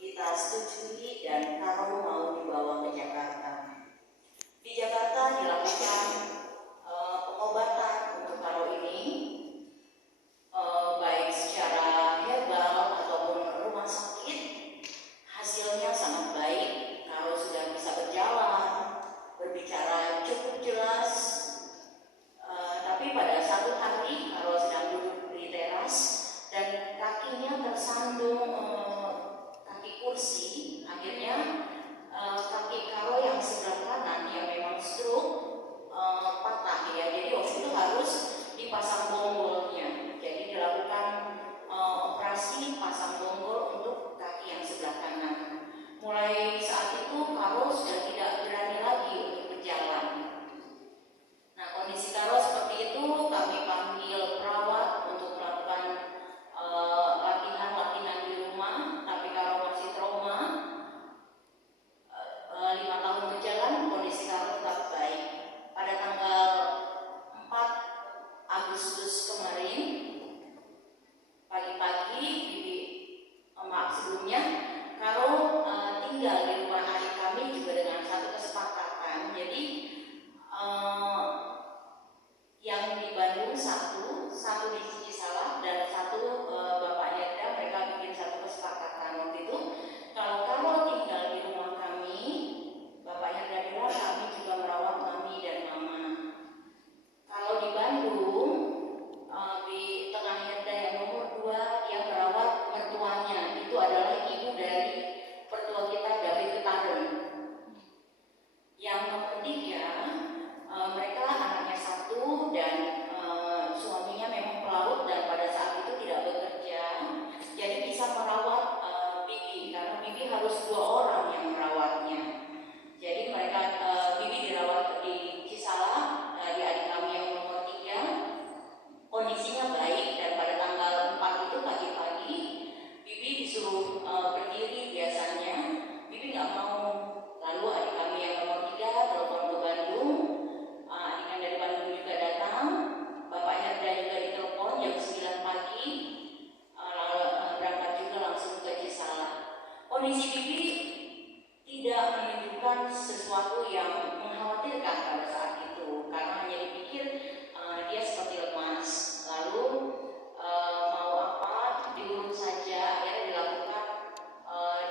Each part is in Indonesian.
kita setujui dan Karo mau dibawa ke Jakarta. Di Jakarta dilakukan pengobatan untuk Karo ini, baik secara herbal ataupun rumah sakit. Hasilnya sangat baik. Karo sudah bisa berjalan, berbicara cukup jelas. Tapi pada satu hari Karo sedang duduk di teras dan kakinya tersandung kaki kursi. Akhirnya kaki Karo yang sebelah kanan yang memang stroke patah ya. Jadi waktu itu harus dipasang bonggolnya. Jadi dilakukan operasi pasang bonggol untuk kaki yang sebelah kanan. Mulai saat itu Karo sudah tidak berani lagi untuk berjalan. Nah, kondisi Karo seperti itu, kami panggil perawat untuk melakukan latihan-latihan di rumah, tapi Karo masih trauma. 5 tahun berjalan, kondisi Karo tetap baik. Pada tanggal 4 Agustus kemarin, pagi-pagi, sebelumnya, Karo tinggal di rumah adik kami juga dengan satu kesepakatan. Jadi yang di Bandung satu di Cisalah dan satu bapaknya ada, mereka bikin satu kesepakatan waktu itu. Kalau tinggal di rumah kami, bapaknya ada bilang kami juga merawat mami dan mama. Kalau di Bandung, di Tengah Herda yang nomor 2 yang merawat mertuanya itu adalah ibu dari pertua kita David Ketaren. Yang nomor 3, mereka anaknya 1 dan suaminya memang pelaut dan pada saat itu tidak bekerja, jadi bisa merawat Bibi karena Bibi harus 2 orang yang merawatnya. Jadi mereka Bibi dirawat di Cisalah, di adik kami yang nomor 3. Kondisinya baik dan pada tanggal 4 itu pagi-pagi Bibi disuruh berdiri biasanya. Bibi nggak mau. Lalu adik kami yang nomor 3 telepon ke Bandung. Adik yang dari Bandung juga datang. Bapaknya ada juga ditelepon jam 9 pagi. Lalu berangkat juga langsung ke Cisalah. Kondisi Bibi tidak menunjukkan sesuatu yang mengkhawatirkan pada saat itu karena hanya dipikir dia seperti lemas. Lalu mau apa diurut saja, akhirnya dilakukan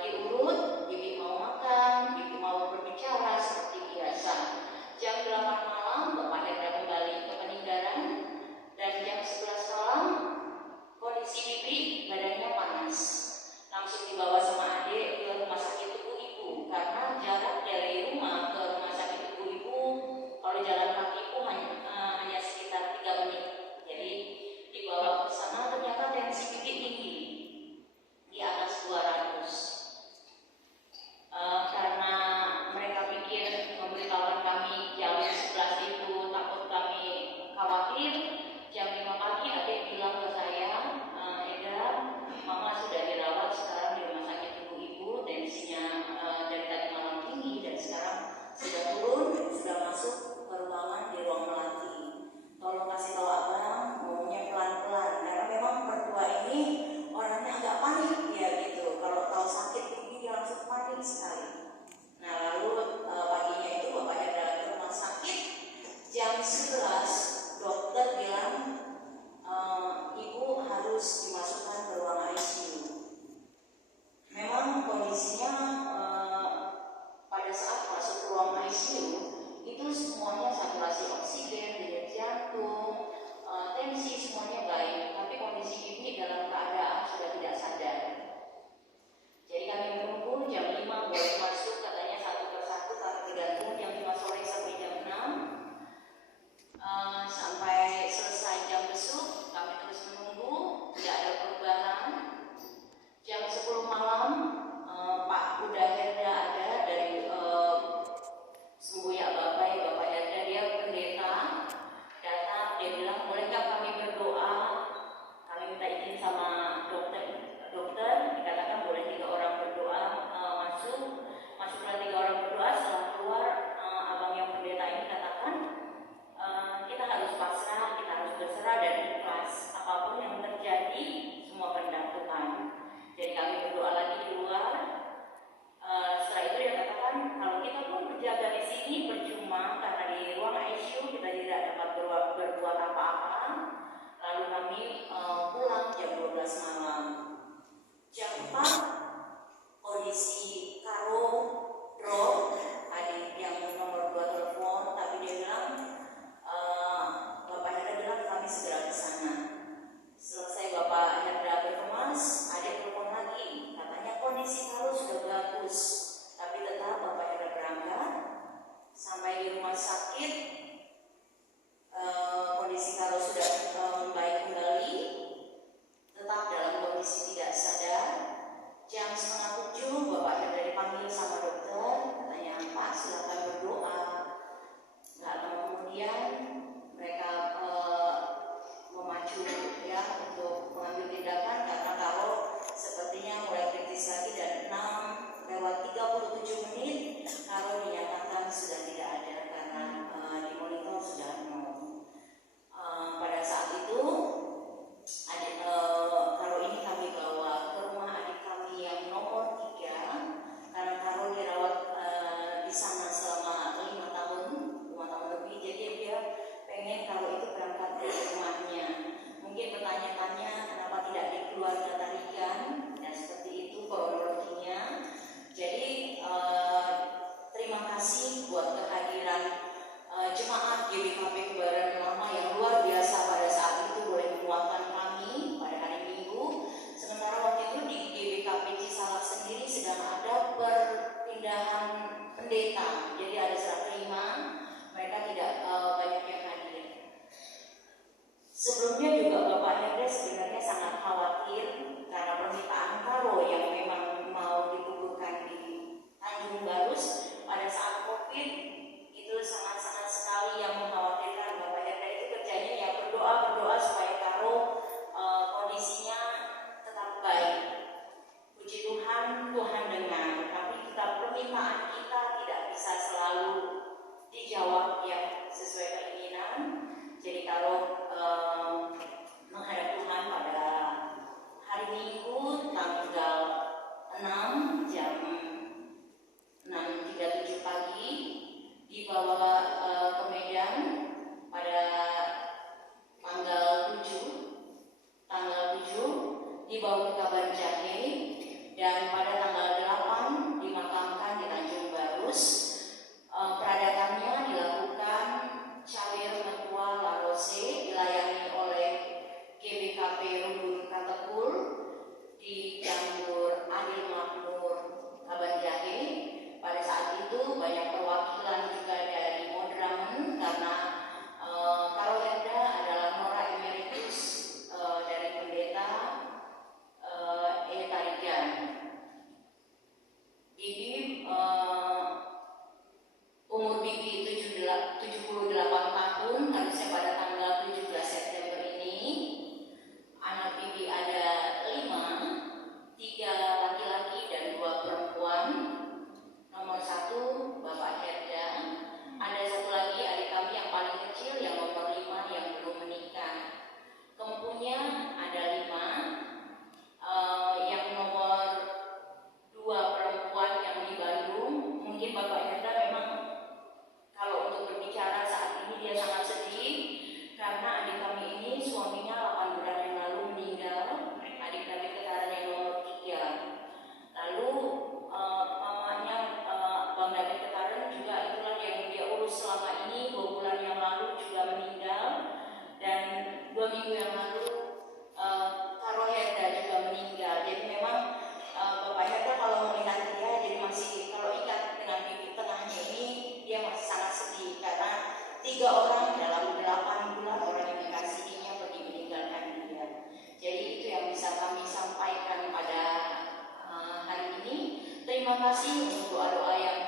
diurut. Bibi mau makan, Bibi mau berbicara seperti biasa. Jam 8 malam Bapak Herda kembali ke peninggalan dan jam 11 malam kondisi Bibi badannya panas. Langsung dibawa sama adik ke rumah sakit Tugu Ibu karena jarak dari rumah ke rumah sakit Tugu Ibu 3 orang dalam 8 bulan orang yang dikasihinya pergi meninggalkan dia. Jadi itu yang bisa kami sampaikan pada hari ini. Terima kasih untuk doa-doa yang